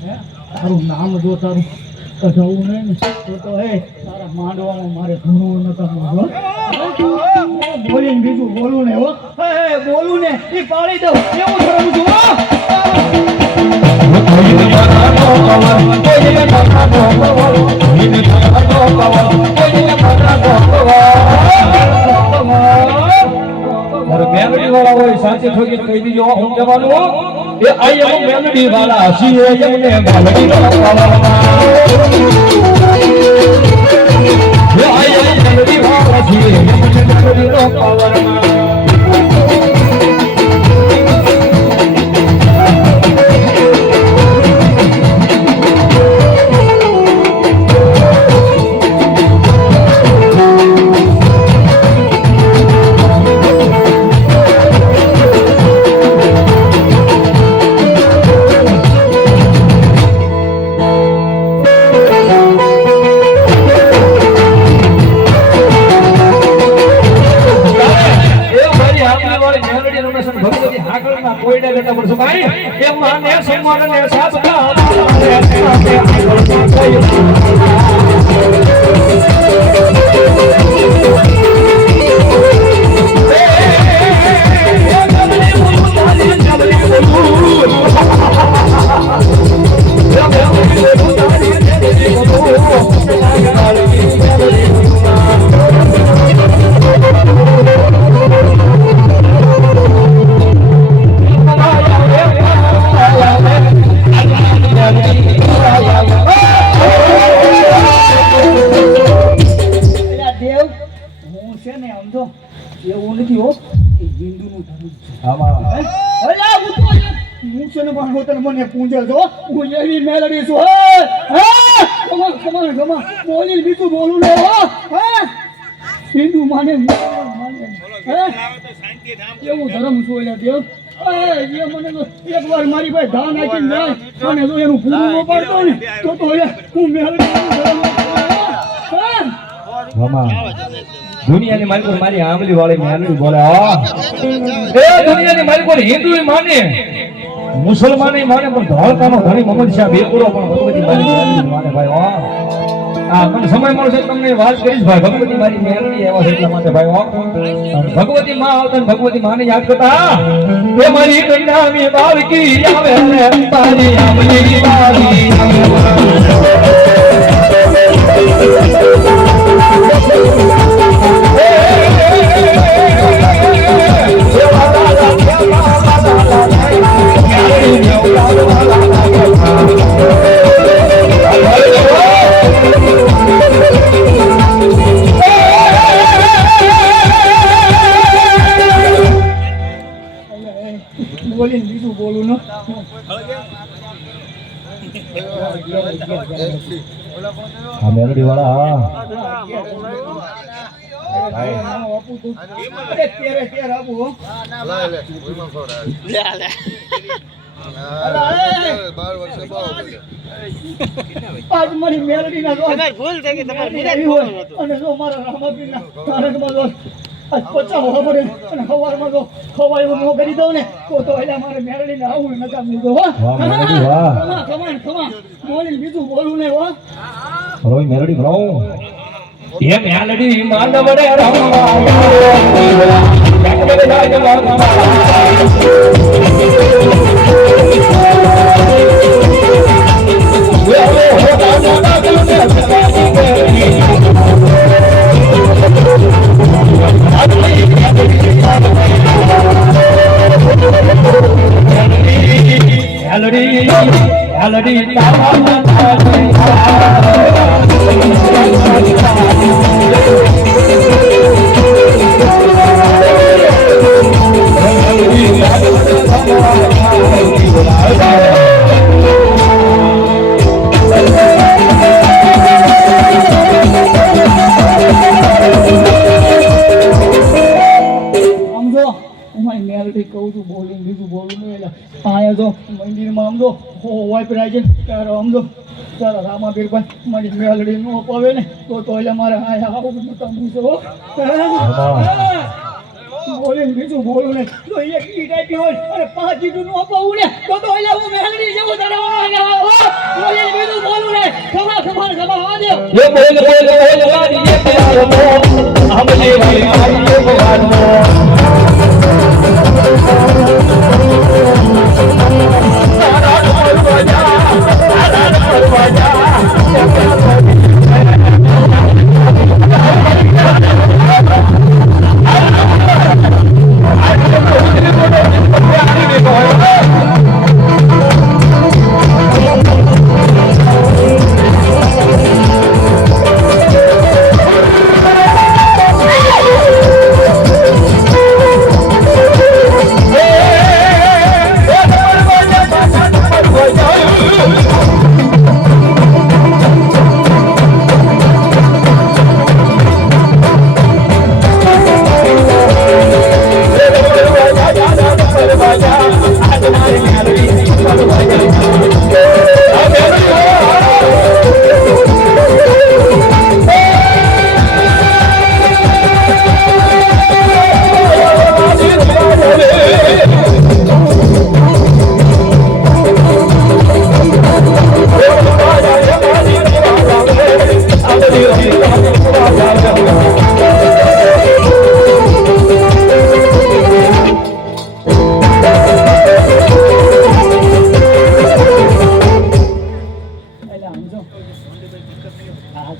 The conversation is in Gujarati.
તારું નામ જો તારું કઢાવું નહીં ને તો હે તારા માંડવામાં મારે ઘણું નકામ બોલીને બીજું બોલું ને હો બોલું ને એ પાડી દઉં એવું ધરું છું મેલડી વાળા હોય સાચી ઠોકીને કહી દીજો હું કહેવાનું એ આઈ એમ મેલડી વાળા હસી એમને મેલડી વાળા એ આઈ એમ મેલડી વાળા હસી એમને મેલડી વાળા મને પૂંજે છો હું એવી મેલડી છું બોલી બીજું બોલું ને હિન્દુ માને એવું ધર્મ છું એટલે દેવ મને તો એક વાર મારી પાસે ધા નાખી જાય અને જો એનું પૂરું ન પાડતો ને તો હું મેલડી દુનિયાની માલિકો મારી આંબલી વાળી મેલડી બોલે એ દુનિયાની માલિકો હિન્દુ માને મુસલમાન માને પણ ધોળકાનો ધણી મોહમ્મદ શાહ બેપુરો પણ ભગવતી મારી માને ભાઈ મને સમય મળશે તમને વાત કરીશ ભાઈ ભગવતી મારી મેલડી એવા છે એટલા માટે ભાઈ ભગવતી માં આવતા ભગવતી માને યાદ કરતા એ મારી કન્યામી બાળકી આવે ને તારી આમલી બાળી બોલીને બીજું બોલું ને મેલડી વાળા આજ મારી મેલડી ના ભૂલ થઈ ગઈ તમારી અને જો મારા રામાપીર ના તારકમાં આજ 50 હોવા પડે અને સવારમાં તો ખવાય એવું ન કરી દઉં ને તો એટલે મારે મેલડી ને આવું નકામ લીધો ખમા બોલી બીજું બોલું ને રોય મેલડી બ્રો એ મેલડી માંડવડે કહું છું બોલીને બીજું બોલું નહીં એટલે અહીંયા જો મંદિરમાં આમ જો હોય પરાય છે ત્યારે આમ જો તારા રામાપીર ભાઈ મારી મેલડી ન અપાવે ને તો એટલે મારે અહીંયા આવું મોટા પૂછો બોલીને બીજું બોલું ને તો એક ઈ ટાઈપી હોય અને 5 જીટું ન અપાવું ને તો એટલે હું મેલડી જેવું તારા બોલ બોલ બોલ મારી પ્યારનો આંબલી વાળી મારી ભગવાનનો Oh,